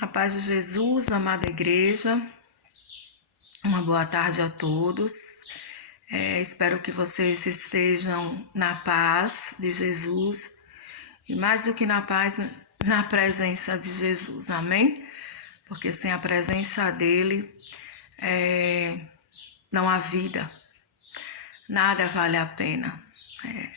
A paz de Jesus, amada igreja, uma boa tarde a todos. Espero que vocês estejam na paz de Jesus e mais do que na paz, na presença de Jesus, amém? Porque sem a presença dele não há vida, nada vale a pena.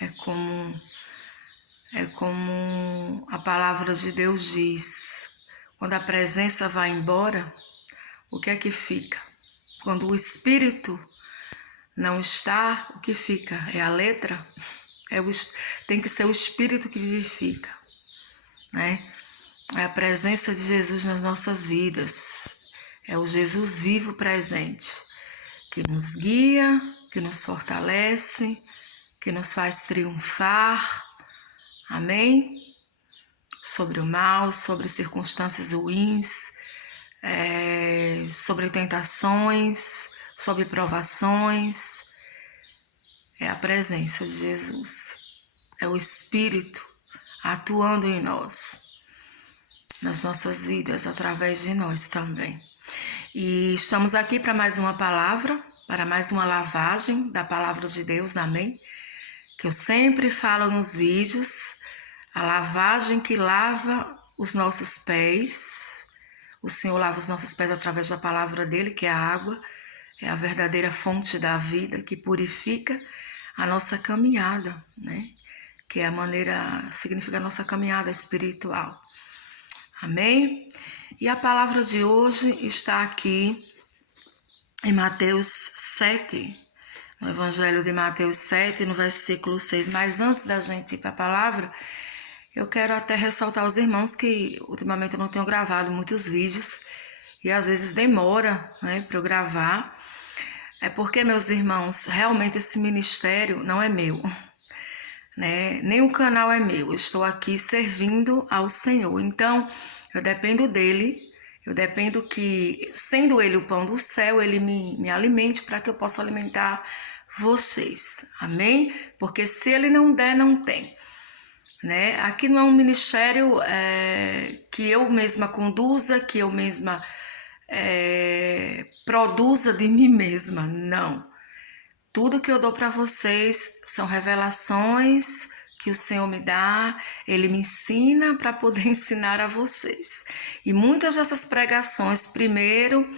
É como a palavra de Deus diz, quando a presença vai embora, o que é que fica? Quando o Espírito não está, o que fica? É a letra? Tem que ser o Espírito que vivifica, né? É a presença de Jesus nas nossas vidas. É o Jesus vivo presente, que nos guia, que nos fortalece, que nos faz triunfar, amém? Sobre o mal, sobre circunstâncias ruins, sobre tentações, sobre provações. É a presença de Jesus, é o Espírito atuando em nós, nas nossas vidas, através de nós também. E estamos aqui para mais uma palavra, para mais uma lavagem da palavra de Deus, amém? Que eu sempre falo nos vídeos, a lavagem que lava os nossos pés. O Senhor lava os nossos pés através da palavra dele, que é a água, é a verdadeira fonte da vida que purifica a nossa caminhada, né? Que é a maneira, significa a nossa caminhada espiritual. Amém? E a palavra de hoje está aqui em Mateus 7, no Evangelho de Mateus 7, no versículo 6. Mas antes da gente ir para a palavra, eu quero até ressaltar aos irmãos que ultimamente eu não tenho gravado muitos vídeos e às vezes demora, né, para eu gravar. É porque, meus irmãos, realmente esse ministério não é meu, né? Nem o canal é meu. Eu estou aqui servindo ao Senhor. Então, eu dependo dele. Eu dependo que, sendo ele o pão do céu, ele me alimente para que eu possa alimentar vocês. Amém? Porque se ele não der, não tem. Né? Aqui não é um ministério que eu mesma conduza, que eu mesma produza de mim mesma, não. Tudo que eu dou para vocês são revelações que o Senhor me dá, Ele me ensina para poder ensinar a vocês. E muitas dessas pregações, primeiro,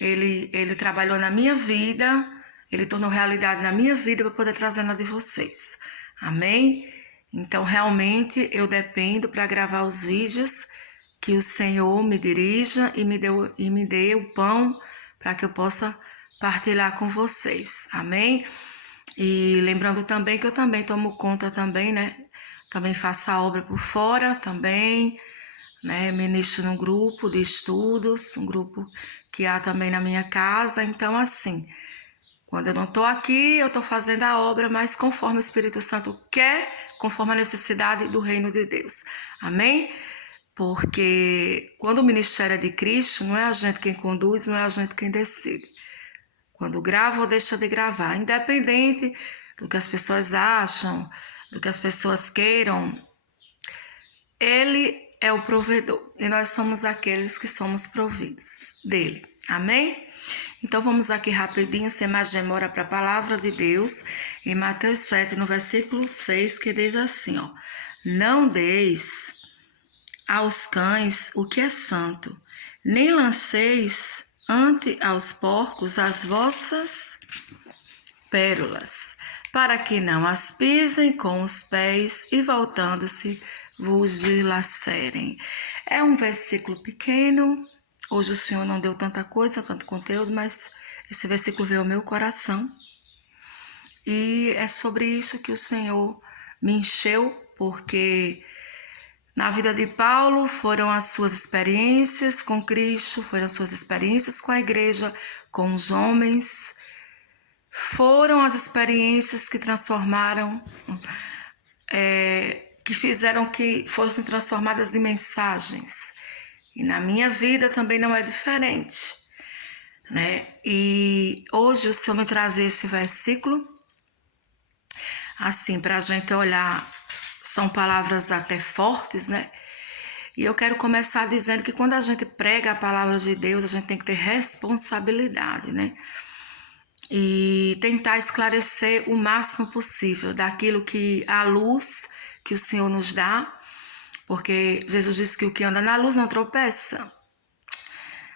Ele trabalhou na minha vida, Ele tornou realidade na minha vida para poder trazer na de vocês. Amém? Então, realmente, eu dependo para gravar os vídeos que o Senhor me dirija e me dê o pão para que eu possa partilhar com vocês. Amém? E lembrando também que eu também tomo conta também, né? Também faço a obra por fora também, né? Ministro num grupo de estudos, um grupo que há também na minha casa. Então, assim, quando eu não estou aqui, eu estou fazendo a obra, mas conforme o Espírito Santo quer, conforme a necessidade do reino de Deus. Amém? Porque quando o ministério é de Cristo, não é a gente quem conduz, não é a gente quem decide. Quando grava ou deixa de gravar, independente do que as pessoas acham, do que as pessoas queiram, ele é o provedor e nós somos aqueles que somos providos dele. Amém? Então vamos aqui rapidinho, sem mais demora, para a palavra de Deus, em Mateus 7, no versículo 6, que diz assim, ó: não deis aos cães o que é santo, nem lanceis ante aos porcos as vossas pérolas, para que não as pisem com os pés e voltando-se vos dilacerem. É um versículo pequeno. Hoje o Senhor não deu tanta coisa, tanto conteúdo, mas esse versículo veio ao meu coração. E é sobre isso que o Senhor me encheu, porque na vida de Paulo foram as suas experiências com Cristo, foram as suas experiências com a igreja, com os homens, foram as experiências que transformaram, que fizeram que fossem transformadas em mensagens. E na minha vida também não é diferente, né? E hoje o Senhor me traz esse versículo, assim, para a gente olhar, são palavras até fortes, né? E eu quero começar dizendo que quando a gente prega a palavra de Deus, a gente tem que ter responsabilidade, né? E tentar esclarecer o máximo possível daquilo que a luz que o Senhor nos dá, porque Jesus disse que o que anda na luz não tropeça,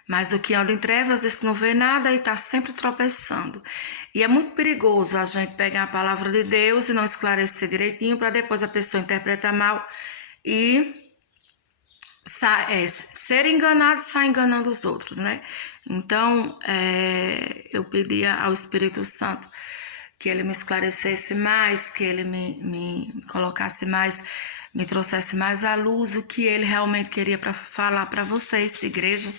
mas o que anda em trevas, esse não vê nada e está sempre tropeçando. E é muito perigoso a gente pegar a palavra de Deus e não esclarecer direitinho, para depois a pessoa interpretar mal e ser enganado e sair enganando os outros, né? Então, eu pedia ao Espírito Santo que ele me esclarecesse mais, que ele me colocasse mais, me trouxesse mais à luz o que ele realmente queria para falar para vocês, igreja,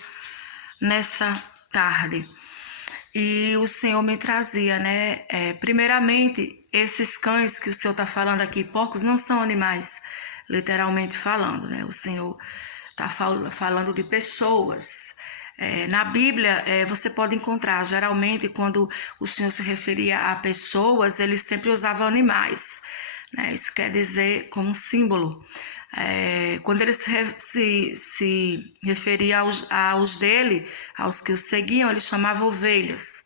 nessa tarde. E o Senhor me trazia, né? Primeiramente, esses cães que o Senhor está falando aqui, porcos, não são animais, literalmente falando, né? O Senhor está falando de pessoas. Na Bíblia, você pode encontrar, geralmente, quando o Senhor se referia a pessoas, ele sempre usava animais, né? Isso quer dizer como um símbolo. Quando ele se referia aos dele, aos que o seguiam, ele chamava ovelhas,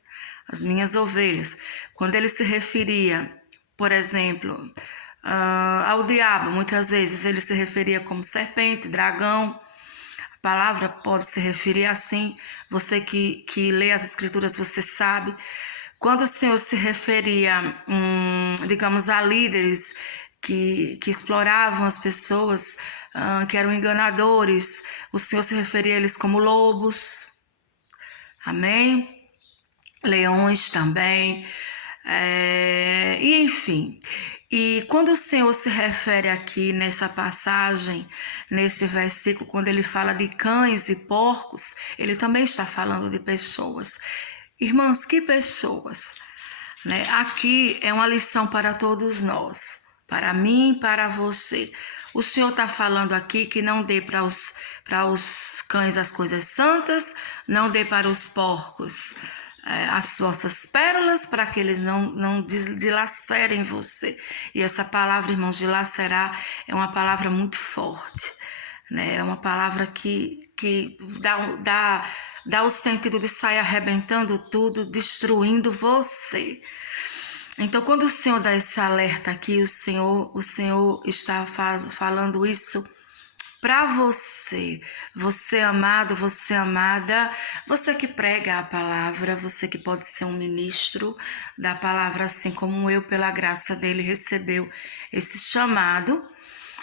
as minhas ovelhas. Quando ele se referia, por exemplo, ao diabo, muitas vezes ele se referia como serpente, dragão. A palavra pode se referir assim, você que lê as escrituras, você sabe. Quando o Senhor se referia, digamos, a líderes que exploravam as pessoas, que eram enganadores, o Senhor se referia a eles como lobos, amém? Leões também, e enfim. E quando o Senhor se refere aqui nessa passagem, nesse versículo, quando ele fala de cães e porcos, ele também está falando de pessoas. Irmãos, que pessoas? Né? Aqui é uma lição para todos nós, para mim, para você. O Senhor está falando aqui que não dê para os cães as coisas santas, não dê para os porcos as vossas pérolas, para que eles não dilacerem você. E essa palavra, irmãos, dilacerar, é uma palavra muito forte, né? É uma palavra que dá o sentido de sair arrebentando tudo, destruindo você. Então, quando o Senhor dá esse alerta aqui, o Senhor está falando isso para você amado, você amada, você que prega a palavra, você que pode ser um ministro da palavra, assim como eu, pela graça dele, recebeu esse chamado.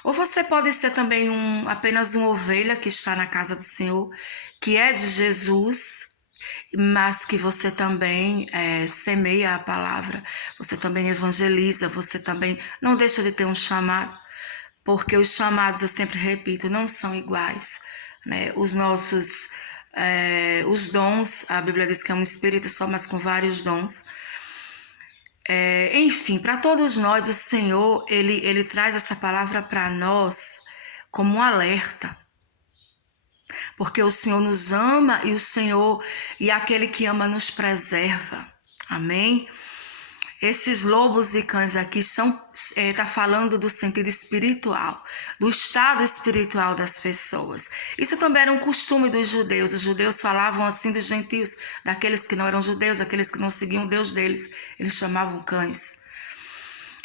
Ou você pode ser também apenas uma ovelha que está na casa do Senhor, que é de Jesus, mas que você também semeia a palavra, você também evangeliza, você também não deixa de ter um chamado, porque os chamados, eu sempre repito, não são iguais, né? Os nossos, os dons, a Bíblia diz que é um espírito só, mas com vários dons. Enfim, para todos nós, o Senhor, ele traz essa palavra para nós como um alerta. Porque o Senhor nos ama e aquele que ama nos preserva. Amém? Esses lobos e cães aqui tá falando do sentido espiritual, do estado espiritual das pessoas. Isso também era um costume dos judeus. Os judeus falavam assim dos gentios, daqueles que não eram judeus, aqueles que não seguiam o Deus deles. Eles chamavam cães.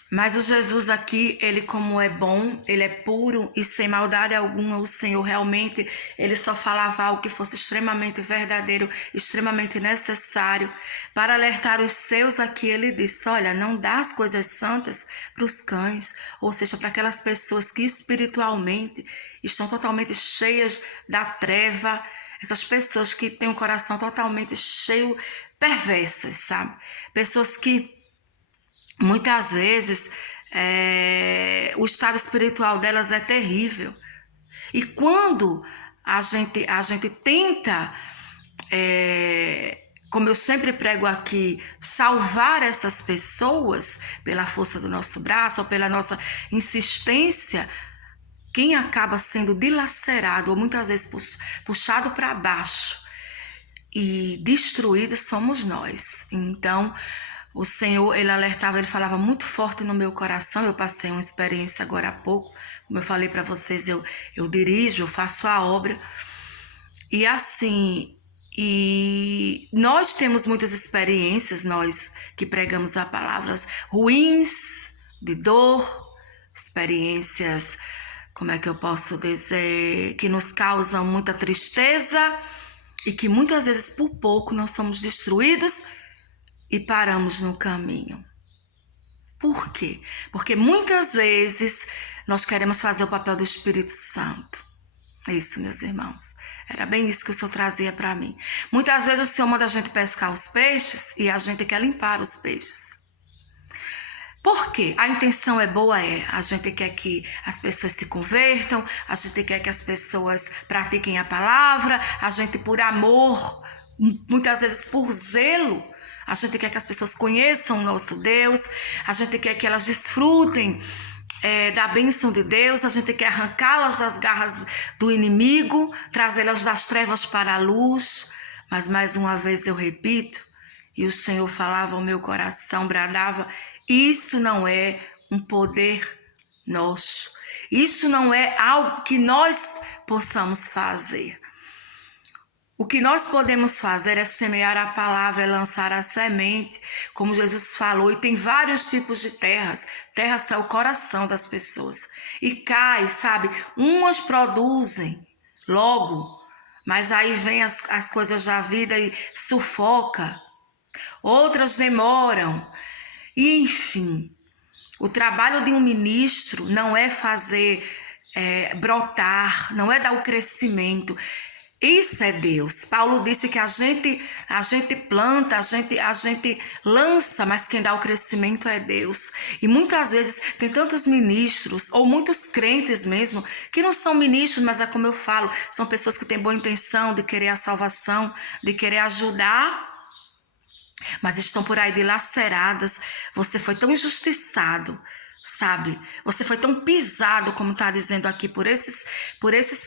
Mas o Jesus aqui, ele como é bom, ele é puro e sem maldade alguma, o Senhor realmente, ele só falava algo que fosse extremamente verdadeiro, extremamente necessário. Para alertar os seus aqui, ele disse, olha, não dá as coisas santas para os cães, ou seja, para aquelas pessoas que espiritualmente estão totalmente cheias da treva, essas pessoas que têm um coração totalmente cheio, perversas, sabe? Pessoas que muitas vezes o estado espiritual delas é terrível. E quando a gente tenta, como eu sempre prego aqui, salvar essas pessoas pela força do nosso braço ou pela nossa insistência, quem acaba sendo dilacerado ou muitas vezes puxado para baixo e destruído somos nós. Então, o Senhor, ele alertava, ele falava muito forte no meu coração. Eu passei uma experiência agora há pouco Como eu falei para vocês, eu dirijo, eu faço a obra. E assim, e nós temos muitas experiências, nós que pregamos a palavras ruins, de dor, experiências, como é que eu posso dizer, que nos causam muita tristeza e que muitas vezes por pouco nós somos destruídos e paramos no caminho. Por quê? Porque muitas vezes nós queremos fazer o papel do Espírito Santo. Isso, meus irmãos. Era bem isso que o Senhor trazia para mim. Muitas vezes o Senhor manda a gente pescar os peixes e a gente quer limpar os peixes. Por quê? A intenção é boa, a gente quer que as pessoas se convertam, a gente quer que as pessoas pratiquem a palavra, a gente por amor, muitas vezes por zelo, a gente quer que as pessoas conheçam o nosso Deus, a gente quer que elas desfrutem da bênção de Deus, a gente quer arrancá-las das garras do inimigo, trazê-las das trevas para a luz. Mas mais uma vez eu repito, e o Senhor falava ao meu coração, bradava, isso não é um poder nosso, isso não é algo que nós possamos fazer. O que nós podemos fazer é semear a palavra, é lançar a semente, como Jesus falou, e tem vários tipos de terras. Terras é o coração das pessoas. E cai, sabe? Umas produzem logo, mas aí vem as coisas da vida e sufoca. Outras demoram. E enfim, o trabalho de um ministro não é fazer brotar, não é dar o crescimento. Isso é Deus. Paulo disse que a gente planta, a gente lança, mas quem dá o crescimento é Deus. E muitas vezes tem tantos ministros, ou muitos crentes mesmo, que não são ministros, mas é como eu falo, são pessoas que têm boa intenção de querer a salvação, de querer ajudar, mas estão por aí dilaceradas. Você foi tão injustiçado, sabe? Você foi tão pisado, como está dizendo aqui, por esses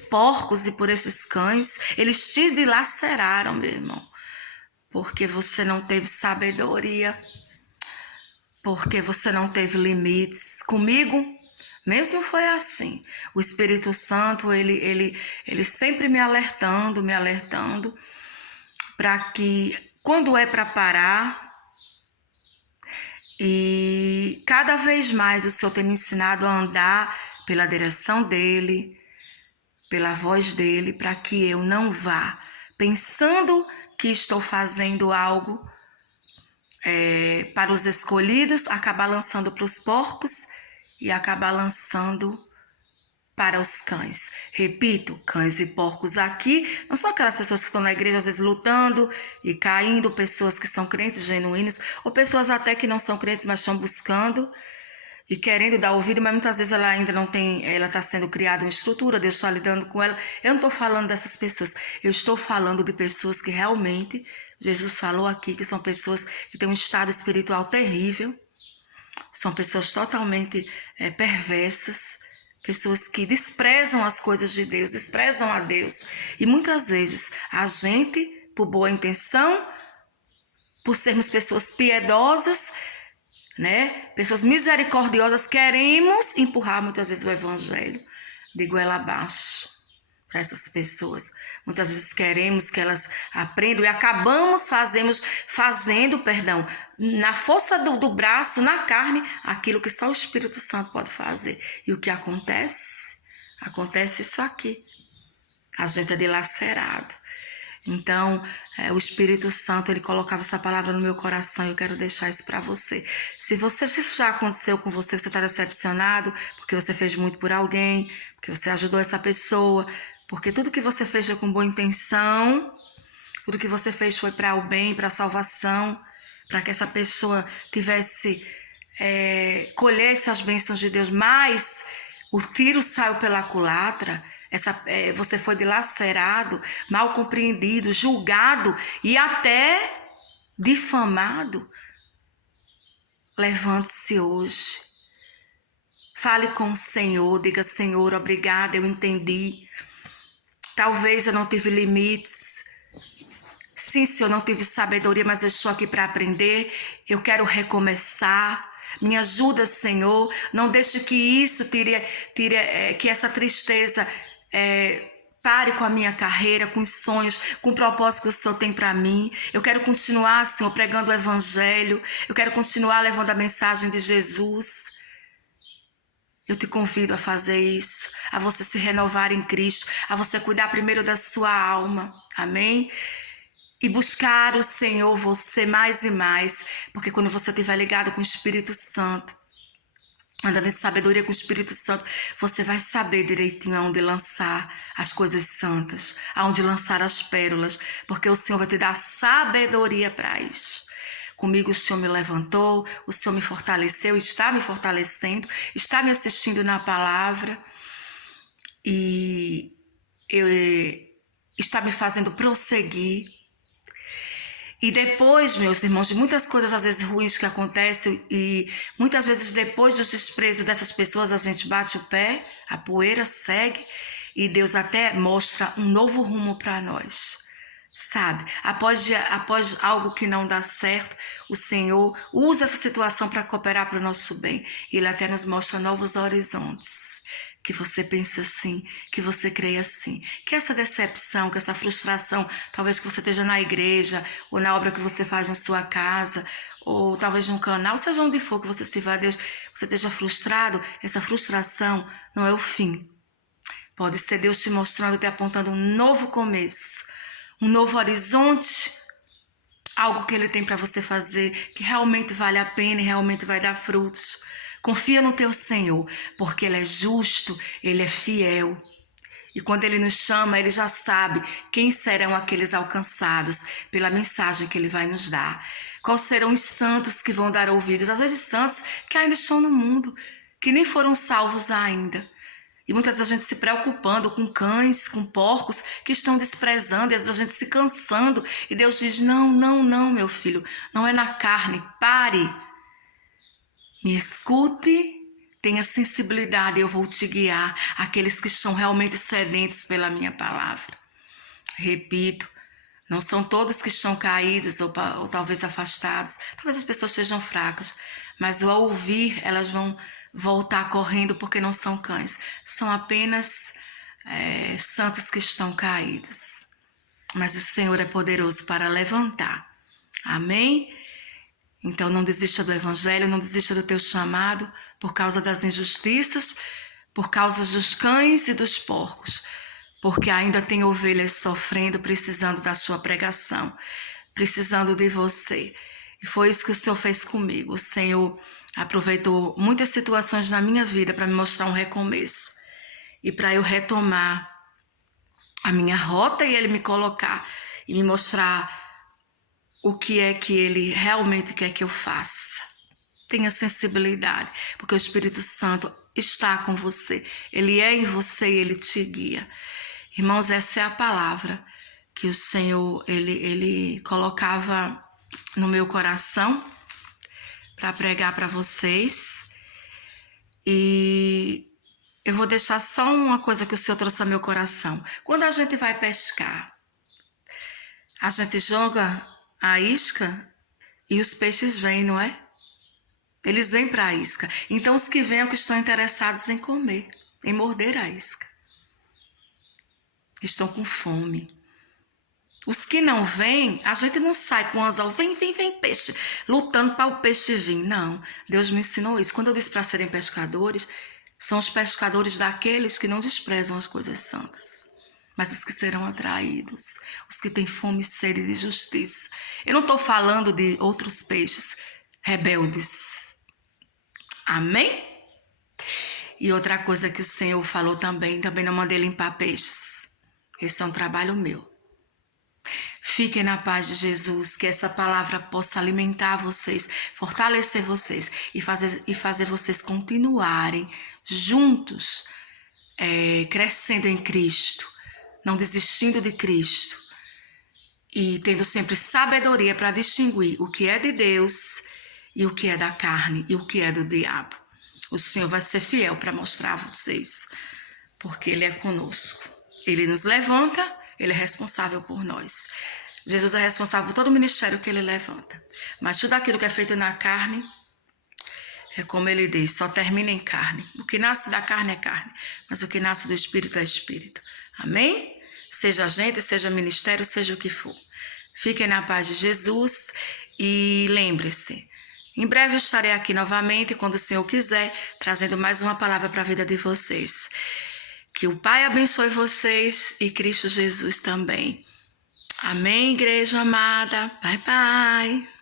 porcos e por esses cães. Eles te dilaceraram, meu irmão, porque você não teve sabedoria, porque você não teve limites. Comigo mesmo foi assim. O Espírito Santo, ele sempre me alertando, para que quando é para parar. E cada vez mais o Senhor tem me ensinado a andar pela direção dele, pela voz dele, para que eu não vá pensando que estou fazendo algo para os escolhidos, acabar lançando para os porcos e acabar lançando para os cães. Repito, cães e porcos aqui não são aquelas pessoas que estão na igreja às vezes lutando e caindo, pessoas que são crentes genuínos, ou pessoas até que não são crentes, mas estão buscando e querendo dar ouvido, mas muitas vezes ela ainda não tem, ela está sendo criada uma estrutura, Deus está lidando com ela. Eu não estou falando dessas pessoas, eu estou falando de pessoas que realmente, Jesus falou aqui, que são pessoas que têm um estado espiritual terrível, são pessoas totalmente perversas, pessoas que desprezam as coisas de Deus, desprezam a Deus. E muitas vezes a gente, por boa intenção, por sermos pessoas piedosas, né? Pessoas misericordiosas, queremos empurrar muitas vezes o evangelho de goela abaixo para essas pessoas. Muitas vezes queremos que elas aprendam e acabamos fazendo, na força do braço, na carne, aquilo que só o Espírito Santo pode fazer. E o que acontece? Acontece isso aqui. A gente é dilacerado. Então, o Espírito Santo, ele colocava essa palavra no meu coração e eu quero deixar isso para você. Se isso já aconteceu com você, você está decepcionado, porque você fez muito por alguém, porque você ajudou essa pessoa, porque tudo que você fez foi com boa intenção, tudo que você fez foi para o bem, para a salvação, para que essa pessoa colhesse as bênçãos de Deus, mas o tiro saiu pela culatra, você foi dilacerado, mal compreendido, julgado e até difamado. Levante-se hoje, fale com o Senhor, diga: Senhor, obrigada, eu entendi. Talvez eu não tive limites. Sim, Senhor, não tive sabedoria, mas eu estou aqui para aprender. Eu quero recomeçar. Me ajuda, Senhor. Não deixe que isso que essa tristeza pare com a minha carreira, com os sonhos, com o propósito que o Senhor tem para mim. Eu quero continuar, Senhor, pregando o Evangelho. Eu quero continuar levando a mensagem de Jesus. Eu te convido a fazer isso, a você se renovar em Cristo, a você cuidar primeiro da sua alma, amém? E buscar o Senhor, você mais e mais, porque quando você estiver ligado com o Espírito Santo, andando em sabedoria com o Espírito Santo, você vai saber direitinho aonde lançar as coisas santas, aonde lançar as pérolas, porque o Senhor vai te dar sabedoria para isso. Comigo o Senhor me levantou, o Senhor me fortaleceu, está me fortalecendo, está me assistindo na palavra e está me fazendo prosseguir. E depois, meus irmãos, de muitas coisas às vezes ruins que acontecem e muitas vezes depois dos desprezos dessas pessoas a gente bate o pé, a poeira segue e Deus até mostra um novo rumo para nós. Sabe, após algo que não dá certo, o Senhor usa essa situação para cooperar para o nosso bem. E Ele até nos mostra novos horizontes. Que você pense assim, que você creia assim. Que essa decepção, que essa frustração, talvez que você esteja na igreja, ou na obra que você faz na sua casa, ou talvez num canal, seja onde for que você sirva a Deus, você esteja frustrado, essa frustração não é o fim. Pode ser Deus te mostrando, te apontando um novo começo. Um novo horizonte, algo que Ele tem para você fazer, que realmente vale a pena e realmente vai dar frutos. Confia no teu Senhor, porque Ele é justo, Ele é fiel. E quando Ele nos chama, Ele já sabe quem serão aqueles alcançados pela mensagem que Ele vai nos dar. Quais serão os santos que vão dar ouvidos? Às vezes santos que ainda estão no mundo, que nem foram salvos ainda. E muitas vezes a gente se preocupando com cães, com porcos que estão desprezando, e às vezes a gente se cansando. E Deus diz, não, meu filho, não é na carne, pare. Me escute, tenha sensibilidade, eu vou te guiar. Aqueles que estão realmente sedentos pela minha palavra. Repito, não são todos que estão caídos ou talvez afastados. Talvez as pessoas sejam fracas, mas ao ouvir elas vão voltar correndo porque não são cães. São apenas santos que estão caídos. Mas o Senhor é poderoso para levantar. Amém? Então não desista do Evangelho, não desista do teu chamado por causa das injustiças, por causa dos cães e dos porcos. Porque ainda tem ovelhas sofrendo, precisando da sua pregação, precisando de você. E foi isso que o Senhor fez comigo. O Senhor aproveitou muitas situações na minha vida para me mostrar um recomeço. E para eu retomar a minha rota e Ele me colocar e me mostrar o que é que Ele realmente quer que eu faça. Tenha sensibilidade, porque o Espírito Santo está com você. Ele é em você e Ele te guia. Irmãos, essa é a palavra que o Senhor, Ele colocava no meu coração para pregar para vocês. E eu vou deixar só uma coisa que o Senhor trouxe ao meu coração. Quando a gente vai pescar, a gente joga a isca e os peixes vêm, não é? Eles vêm para a isca. Então os que vêm é o que estão interessados em comer, em morder a isca. Estão com fome. Os que não vêm, a gente não sai com anzol, vem peixe, lutando para o peixe vir. Não, Deus me ensinou isso. Quando eu disse para serem pescadores, são os pescadores daqueles que não desprezam as coisas santas, mas os que serão atraídos, os que têm fome e sede de justiça. Eu não estou falando de outros peixes rebeldes. Amém? E outra coisa que o Senhor falou também não mandei limpar peixes. Esse é um trabalho meu. Fiquem na paz de Jesus, que essa palavra possa alimentar vocês, fortalecer vocês e fazer vocês continuarem juntos, crescendo em Cristo, não desistindo de Cristo e tendo sempre sabedoria para distinguir o que é de Deus e o que é da carne e o que é do diabo. O Senhor vai ser fiel para mostrar a vocês, porque Ele é conosco. Ele nos levanta, Ele é responsável por nós. Jesus é responsável por todo o ministério que Ele levanta. Mas tudo aquilo que é feito na carne, É como ele diz, só termina em carne. O que nasce da carne é carne, mas o que nasce do Espírito é Espírito. Amém? Seja gente, seja ministério, seja o que for. Fiquem na paz de Jesus e lembre-se, em breve eu estarei aqui novamente, quando o Senhor quiser, trazendo mais uma palavra para a vida de vocês. Que o Pai abençoe vocês e Cristo Jesus também. Amém, igreja amada. Bye, bye.